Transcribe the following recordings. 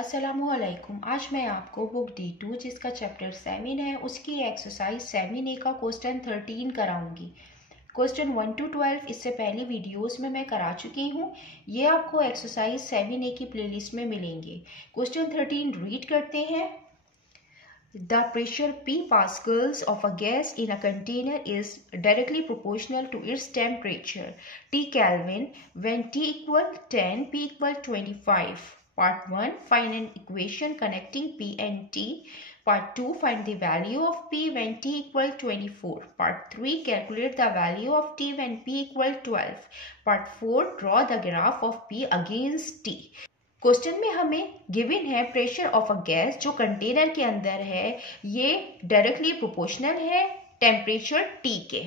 अस्सलामुअलैकुम। आज मैं आपको बुक D2 जिसका चैप्टर 7 है उसकी एक्सरसाइज 7A का क्वेश्चन 13 कराऊंगी। क्वेश्चन 1 to 12 इससे पहली वीडियोस में मैं करा चुकी हूँ। ये आपको एक्सरसाइज 7A की प्लेलिस्ट में मिलेंगे। क्वेश्चन 13 रीड करते हैं। The pressure P pascals of a gas in a container is directly proportional to its temperature T Kelvin when T equal 10, P equal 25. Part 1, find an equation connecting P and T. Part 2, find the value of P when T equal 24. Part 3, calculate the value of T when P equal 12. Part 4, draw the graph of P against T. Question में हमें given है pressure of a gas जो container के अंदर है, ये directly proportional है temperature T के,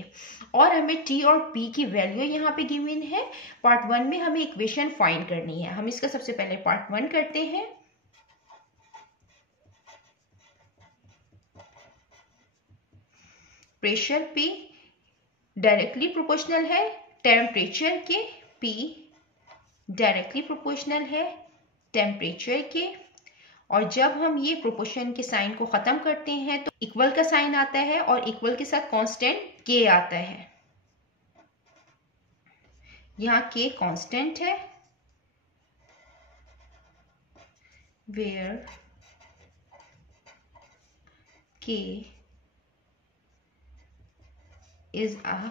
और हमें T और P की वैल्यू यहाँ पे गिवन है। पार्ट 1 में हमें इक्वेशन फाइंड करनी है। हम इसका सबसे पहले पार्ट 1 करते हैं। प्रेशर P डायरेक्टली प्रोपोर्शनल है टेम्परेचर के, P डायरेक्टली प्रोपोर्शनल है टेम्परेचर के, और जब हम ये प्रोपोर्शन के साइन को खत्म करते हैं तो इक्वल का साइन आता है और इक्वल के साथ कांस्टेंट K आता है। यहाँ K कांस्टेंट है, where K is a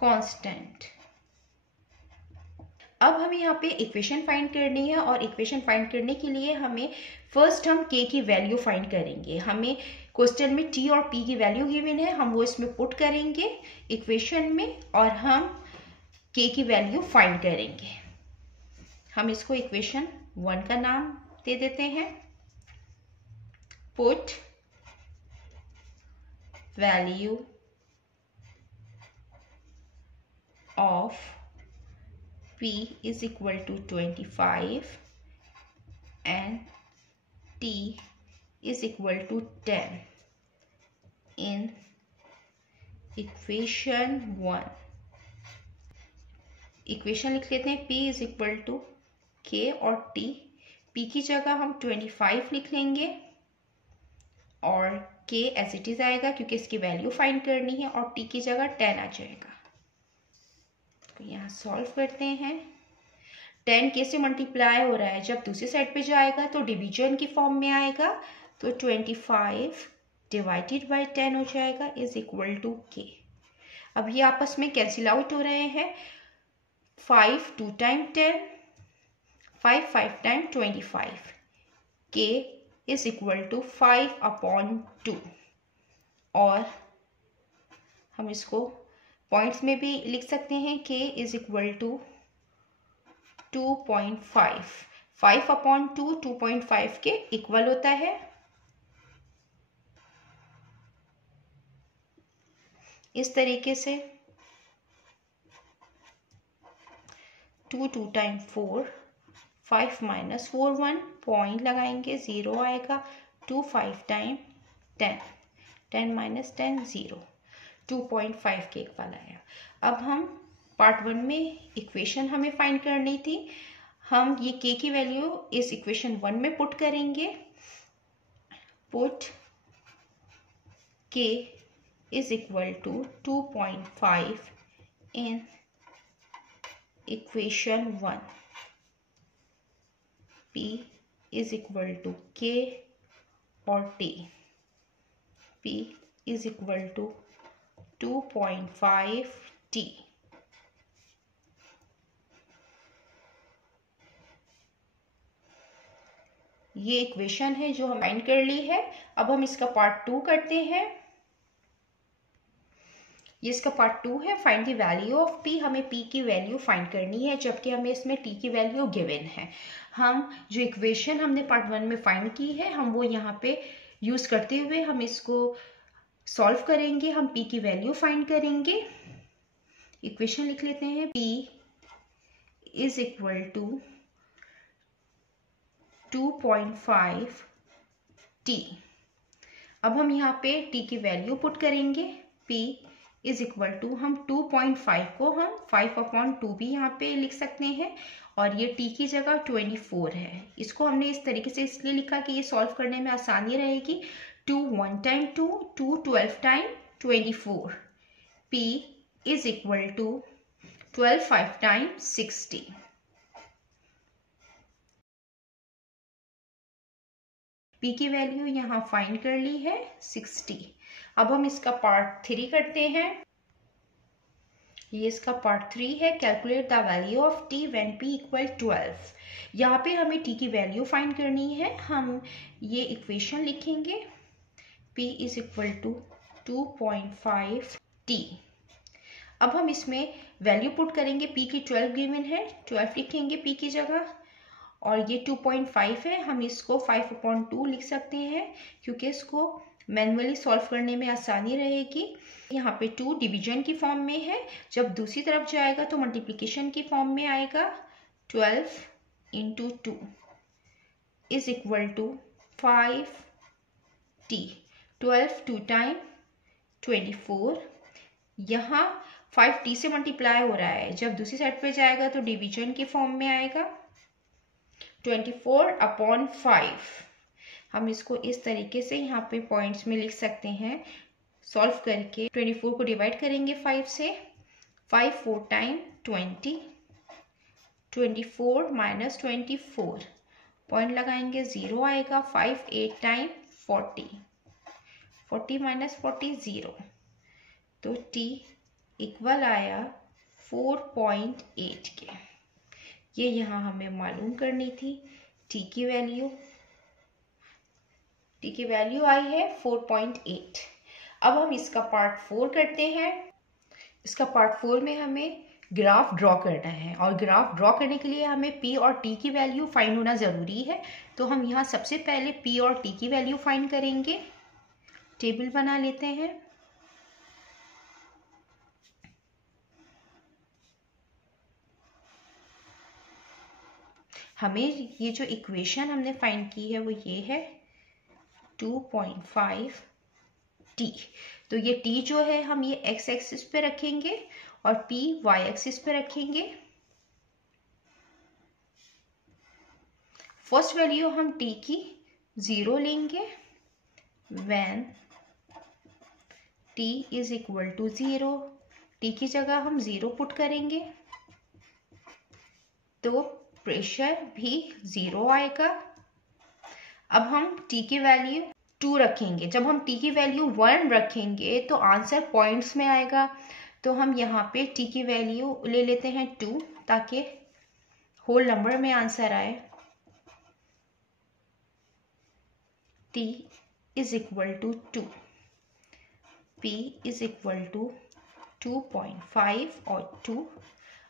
constant. अब हमें यहाँ पे इक्वेशन फाइंड करनी है, और इक्वेशन फाइंड करने के लिए हम K की वैल्यू फाइंड करेंगे। हमें क्वेश्चन में T और P की वैल्यू गिवन है, हम वो इसमें पुट करेंगे इक्वेशन में और हम K की वैल्यू फाइंड करेंगे। हम इसको इक्वेशन 1 का नाम दे देते हैं। Put value of P is equal to 25 and T is equal to 10 in equation 1। Equation लिख लेते हैं। P is equal to K और T। P की जगह हम 25 लिख लेंगे और K एज इट इज आएगा क्योंकि इसकी वैल्यू फाइंड करनी है, और T की जगह 10 आ जाएगा। यहाँ सॉल्व करते हैं। 10 K से मल्टीप्लाई हो रहा है, जब दूसरी साइड पे जाएगा तो डिवीजन की फॉर्म में आएगा, तो 25 डिवाइडेड बाय 10 हो जाएगा इज इक्वल टू K। अब ये आपस में कैंसिल आउट हो रहे हैं। 5 2 time 10, 5 5 time 25, K is equal to 5/2। और हम इसको पॉइंट्स में भी लिख सकते हैं। K is equal to 2.5। 5/2 2.5 के इक्वल होता है। इस तरीके से 2 2 टाइम 4, 5 माइनस 4 1, पॉइंट लगाएंगे 0 आएगा। 2 5 टाइम 10, 10 माइनस 10 0, 2.5 के इक्वल आया। अब हम पार्ट 1 में इक्वेशन हमें फाइंड करनी थी, हम ये K की वैल्यू इस इक्वेशन 1 में पुट करेंगे। Put K is equal to 2.5 in equation 1। P is equal to K और T। P is equal to 2.5 T। ये इक्वेशन है जो हम फाइंड कर ली है। अब हम इसका पार्ट 2 करते हैं। ये इसका पार्ट 2 है। Find the value of P। हमें P की वैल्यू फाइंड करनी है, जबकि हमें इसमें T की वैल्यू गिवन है। हम जो इक्वेशन हमने पार्ट 1 में फाइंड की है, हम वो यहाँ पे यूज करते हुए हम इसको सॉल्व करेंगे। हम P की वैल्यू फाइंड करेंगे। इक्वेशन लिख लेते हैं। P is equal to 2.5 T। अब हम यहाँ पे T की वैल्यू पुट करेंगे। P इज इक्वल टू, हम 2.5 को हम 5/2 भी यहाँ पे लिख सकते हैं, और ये t की जगह 24 है। इसको हमने इस तरीके से इसलिए लिखा कि ये सॉल्व करने में आसानी रहेगी। 2 1 time 2, 2 12 time 24, p is equal to 12 5 time 60। p की वैल्यू यहाँ फाइंड कर ली है 60। अब हम इसका पार्ट 3 करते हैं। ये इसका पार्ट 3 है। Calculate the value of t when p equal 12। यहाँ पे हमें t की वैल्यू फाइंड करनी है। हम ये इक्वेशन लिखेंगे, p is equal to 2.5 t। अब हम इसमें वैल्यू पुट करेंगे। p की 12 गिवन है, 12 लिखेंगे p की जगह, और ये 2.5 है। हम इसको 5/2 लिख सकते हैं क्योंकि इसको मैन्युअली सॉल्व करने में आसानी रहेगी। यहाँ पे 2 डिवीजन की फॉर्म में है, जब दूसरी तरफ जाएगा तो मल्टीप्लिकेशन की फॉर्म में आएगा। 12 into 2 is equal to 5t। 12 2 time 24। यहाँ 5t से मल्टीप्लाई हो रहा है, जब दूसरी साइड पे जाएगा तो डिवीजन की फॉर्म में आएगा। 24/5। हम इसको इस तरीके से यहाँ पे पॉइंट्स में लिख सकते हैं। सॉल्व करके 24 को डिवाइड करेंगे 5 से। 5 4 टाइम 20, 24 माइनस 24, पॉइंट लगाएंगे 0 आएगा। 5 8 टाइम 40, 40 माइनस 40 0, तो t इक्वल आया 4.8 के। ये यहाँ हमें मालूम करनी थी। t की वैल्यू आई है 4.8। अब हम इसका पार्ट 4 करते हैं। इसका पार्ट 4 में हमें ग्राफ ड्रॉ करना है, और ग्राफ ड्रॉ करने के लिए हमें p और t की वैल्यू फाइंड होना ज़रूरी है। तो हम यहाँ सबसे पहले p और t की वैल्यू फाइंड करेंगे। टेबल बना लेते हैं। हमें ये जो इक्वेशन हमने फाइंड की है वो ये है 2.5 t। तो ये t जो है हम ये x एक्सिस पे रखेंगे और p y एक्सिस पे रखेंगे। फर्स्ट वैल्यू हम t की 0 लेंगे when t is equal to 0। t की जगह हम 0 पुट करेंगे तो प्रेशर भी 0 आएगा। अब हम t की वैल्यू 2 रखेंगे। जब हम t की वैल्यू 1 रखेंगे तो आंसर पॉइंट्स में आएगा। तो हम यहाँ पे t की वैल्यू ले लेते हैं 2 ताकि होल नंबर में आंसर आए। t is equal to 2, p is equal to 2.5 और 2।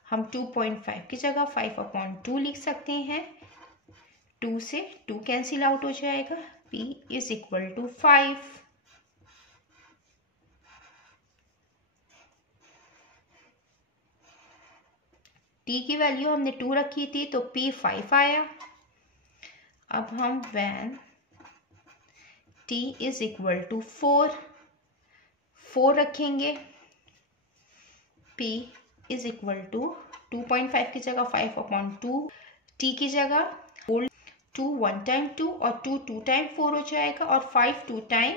हम 2.5 की जगह 5/2 लिख सकते हैं। 2 से 2 कैंसिल आउट हो जाएगा। p is equal to 5। t की वैल्यू हमने 2 रखी थी तो p 5 आया। अब हम when t is equal to 4 रखेंगे। p इज इक्वल टू 2.5 की जगह 5/2, t की जगह 2 1 टाइम 2 और 2 2 टाइम 4 हो जाएगा, और 5 2 टाइम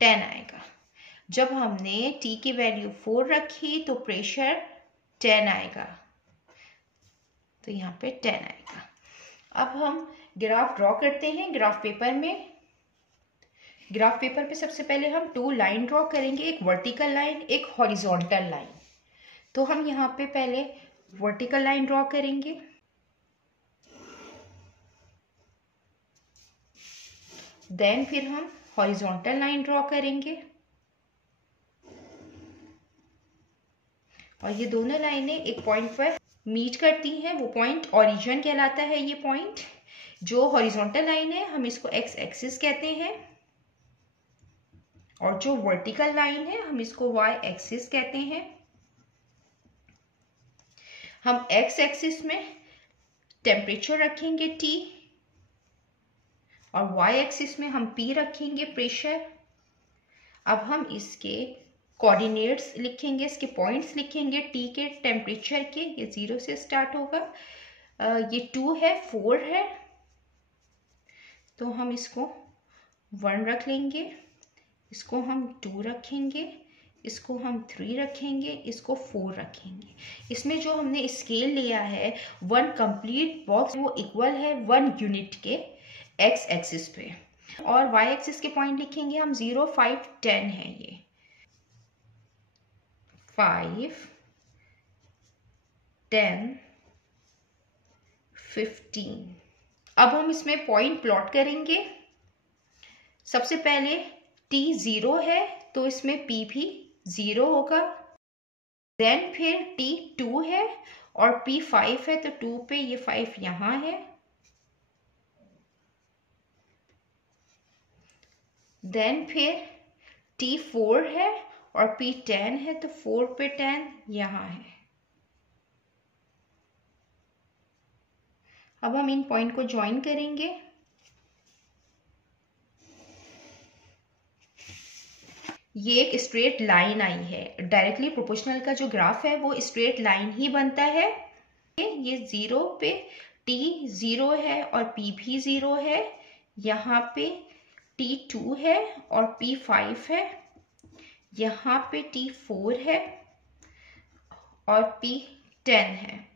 10 आएगा। जब हमने t की वैल्यू 4 रखी तो प्रेशर 10 आएगा, तो यहाँ पे 10 आएगा। अब हम ग्राफ ड्रॉ करते हैं ग्राफ पेपर में। ग्राफ पेपर पे सबसे पहले हम 2 लाइन ड्रॉ करेंगे, एक वर्टिकल लाइन, एक हॉरिजॉन्टल लाइन। तो हम यहाँ पे पहले वर्टिकल लाइन ड्रॉ करेंगे, देन फिर हम हॉरिजॉन्टल लाइन ड्रॉ करेंगे, और ये दोनों लाइनें एक पॉइंट पर मीट करती हैं। वो पॉइंट ओरिजिन कहलाता है। ये पॉइंट जो हॉरिजॉन्टल लाइन है हम इसको एक्स एक्सिस कहते हैं, और जो वर्टिकल लाइन है हम इसको वाई एक्सिस कहते हैं। हम एक्स एक्सिस में टेम्परेचर रखेंगे T, और वाई एक्सिस में हम P रखेंगे प्रेशर। अब हम इसके कोऑर्डिनेट्स लिखेंगे, इसके पॉइंट्स लिखेंगे T के टेम्परेचर के। ये 0 से स्टार्ट होगा, ये 2 है, 4 है, तो हम इसको 1 रख लेंगे, इसको हम 2 रखेंगे, इसको हम 3 रखेंगे, इसको 4 रखेंगे। इसमें जो हमने स्केल लिया है 1 कंप्लीट बॉक्स, वो इक्वल है 1 यूनिट के एक्स एक्सिस पे, और वाई एक्सिस के पॉइंट लिखेंगे हम 0, 5, 10 है ये 5, 10, 15। अब हम इसमें पॉइंट प्लॉट करेंगे। सबसे पहले t 0 है तो इसमें p भी 0 होगा, देन फिर t 2 है और p 5 है तो 2 पे ये 5 यहाँ है, देन फिर t 4 है और p 10 है तो 4 पे 10 यहाँ है। अब हम इन पॉइंट को ज्वाइन करेंगे। ये एक स्ट्रेट लाइन आई है, डायरेक्टली प्रोपोर्शनल का जो ग्राफ है वो स्ट्रेट लाइन ही बनता है। ये 0 पे t 0 है और p भी 0 है, यहाँ पे t 2 है और p 5 है, यहाँ पे t 4 है और p 10 है।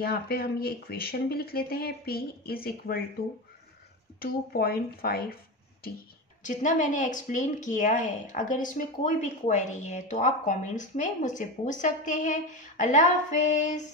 यहाँ पे हम ये इक्वेशन भी लिख लेते हैं, p = 2.5t। जितना मैंने एक्सप्लेन किया है, अगर इसमें कोई भी क्वेरी है तो आप कमेंट्स में मुझसे पूछ सकते हैं। अल्लाह हाफिज़।